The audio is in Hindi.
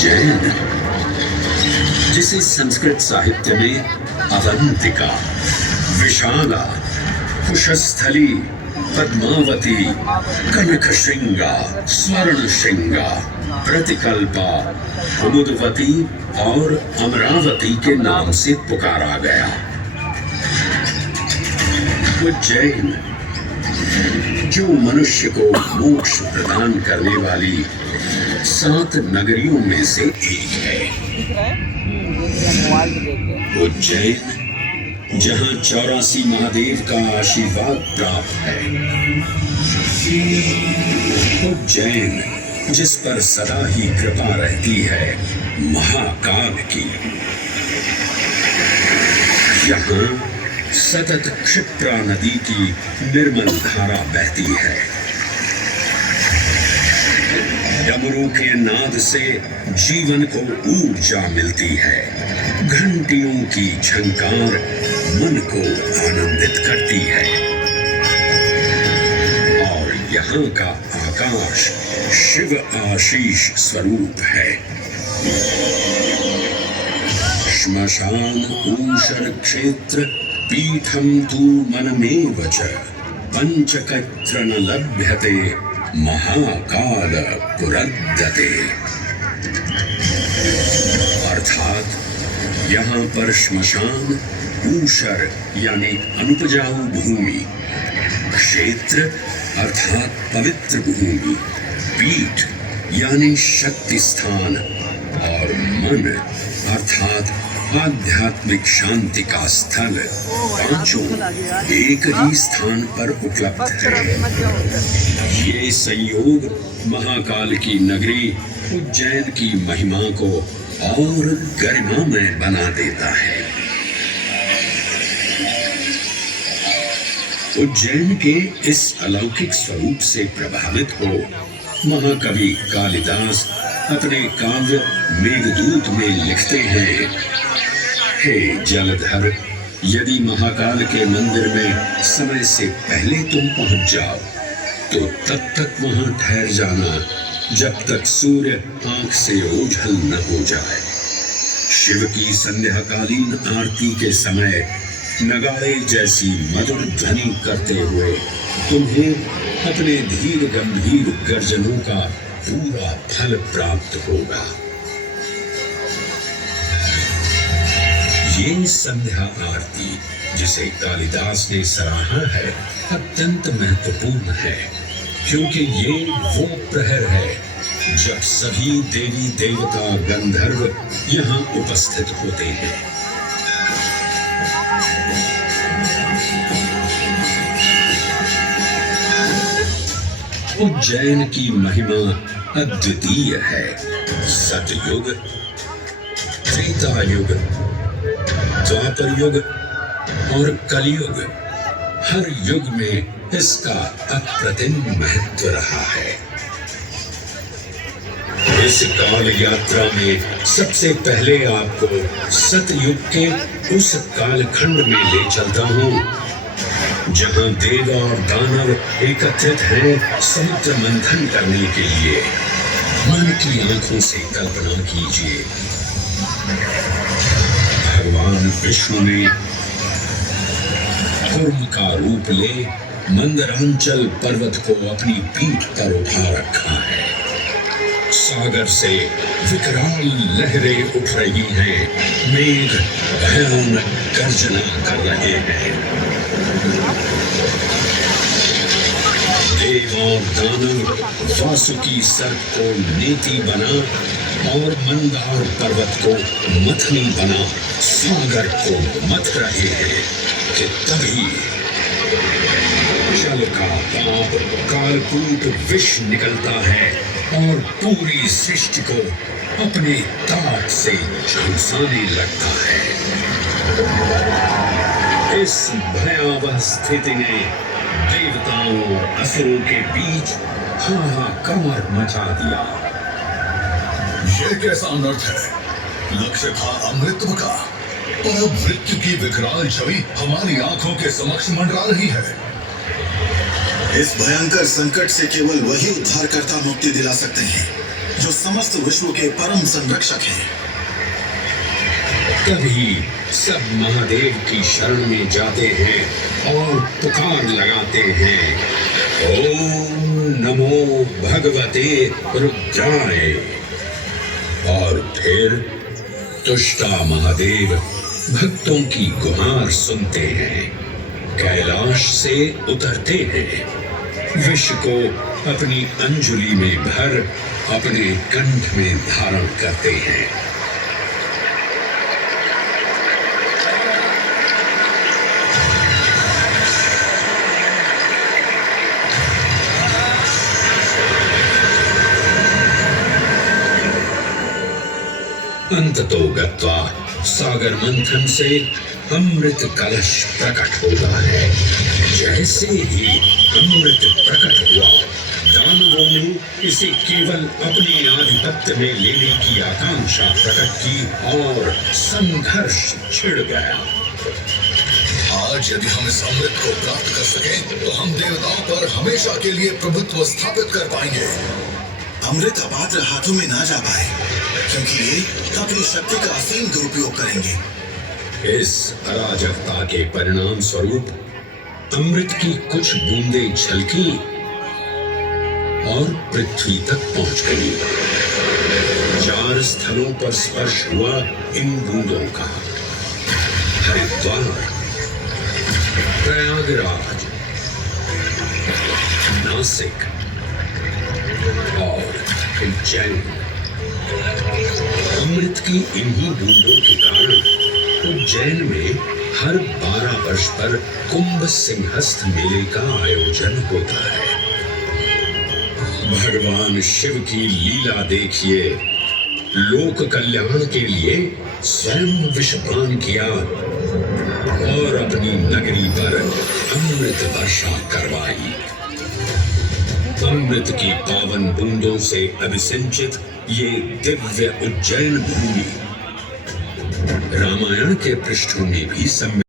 उज्जैन, जिसे संस्कृत साहित्य में अवंतिका, विशाला, कुशस्थली, पद्मावती, कनकश्रृंगा, स्वर्णश्रृंगा, प्रतिकल्पा, कुमुदवती और अमरावती के नाम से पुकारा गया। उज्जैन, जो मनुष्य को मोक्ष प्रदान करने वाली 7 नगरियों में से एक है। उज्जैन, जहां 84 महादेव का आशीर्वाद प्राप्त है। उज्जैन, जिस पर सदा ही कृपा रहती है महाकाल की। यहाँ सतत क्षिप्रा नदी की निर्मल धारा बहती है। डमरू के नाद से जीवन को ऊर्जा मिलती है। घंटियों की झंकार मन को आनंदित करती है। और यहाँ का आकाश शिव आशीष स्वरूप है। श्मशान ऊषर क्षेत्र पीठम तू मनमेव च पंचकत्र न लभ्यते महाकाल पुरद्दते। अर्थात यहाँ पर श्मशान, ऊषर यानी अनुपजाऊ भूमि, क्षेत्र अर्थात पवित्र भूमि, पीठ यानी शक्ति स्थान और मन अर्थात आध्यात्मिक शांति का स्थल पांचों एक ही स्थान पर उपलब्ध है। ये संयोग महाकाल की नगरी उज्जैन की महिमा को और गरिमामय बना देता है। उज्जैन के इस अलौकिक स्वरूप से प्रभावित हो महाकवि कालिदास अपने काव्य मेघदूत में लिखते हैं, हे जलधर, यदि महाकाल के मंदिर में समय से पहले तुम पहुंच जाओ तो तब तक वहां ठहर जाना जब तक सूर्य आंख से ओझल न हो जाए। शिव की संध्याकालीन आरती के समय नगाड़े जैसी मधुर ध्वनि करते हुए तुम्हें अपने धीर गंभीर गर्जनों का पूरा फल प्राप्त होगा। ये संध्या आरती जिसे कालिदास ने सराहा है अत्यंत महत्वपूर्ण है, क्योंकि ये वो प्रहर है जब सभी देवी देवता गंधर्व यहाँ उपस्थित होते हैं। उज्जैन की महिमा अद्वितीय है। सतयुग, त्रेता युग, द्वापर युग और कलयुग, हर युग में इसका अप्रतिम महत्व रहा है। इस काल यात्रा में सबसे पहले आपको सतयुग के उस कालखंड में ले चलता हूँ जहां देव और दानव एकत्रित हैं समुद्र मंथन करने के लिए। मन की आंखों से कल्पना कीजिए, भगवान विष्णु ने कूर्म का रूप ले मंदरांचल पर्वत को अपनी पीठ पर उठा रखा है। सागर से विकराल लहरें उठ रही हैं, मेघ भयानक गर्जना कर रहे हैं। देव और दानव वासुकी सर्प को नेति बना और मंदार पर्वत को मथनी बना सागर को मथ रहे हैं कि तभी जल का पाप कालकूट विष निकलता है और पूरी सृष्टि को अपने ताप से झुलसाने लगता है। इस भयावह स्थिति ने देवताओं और असुरों के बीच हाहाकार मचा दिया। यह कैसा अनर्थ है? लक्ष्य था अमृतत्व का, पर अब मृत्यु की विकराल छवि हमारी आंखों के समक्ष मंडरा रही है। इस भयंकर संकट से केवल वही उद्धारकर्ता मुक्ति दिला सकते हैं। जो समस्त विश्व के परम संरक्षक हैं। तभी सब महादेव की शरण में जाते हैं और पुकार लगाते हैं, ओम नमो भगवते रुद्राय। और फिर तुष्टा महादेव भक्तों की गुहार सुनते हैं, कैलाश से उतरते हैं, विष को अपनी अंजुलि में भर अपने कंठ में धारण करते हैं। अंततो गत्वा सागर मंथन से अमृत कलश प्रकट होता है। जैसे ही अमृत प्रकट हुआ, दानवों ने इसे केवल अपने आधिपत्य में लेने की आकांक्षा प्रकट की और संघर्ष छिड़ गया। आज यदि हम इस अमृत को प्राप्त कर सकें तो हम देवताओं पर हमेशा के लिए प्रभुत्व स्थापित कर पाएंगे। अमृत अपात्र हाथों में ना जा पाए, क्योंकि ये अपनी शक्ति का असीम दुरुपयोग करेंगे। इस अराजकता के परिणाम स्वरूप अमृत की कुछ बूंदें छलकी और पृथ्वी तक पहुंच गई। 4 स्थलों पर स्पर्श हुआ इन बूंदों का, हरिद्वार, प्रयागराज, नासिक और उज्जैन। अमृत की इन्हीं बूंदों के कारण उज्जैन में हर 12 वर्ष पर कुंभ सिंहस्थ मेले का आयोजन होता है। भगवान शिव की लीला देखिए, लोक कल्याण के लिए स्वयं विषपान किया और अपनी नगरी पर अमृत वर्षा करवाई। अमृत की पावन बूंदों से अभिसिंचित ये दिव्य उज्जैन भूमि रामायण के पृष्ठों में भी सम्मिलित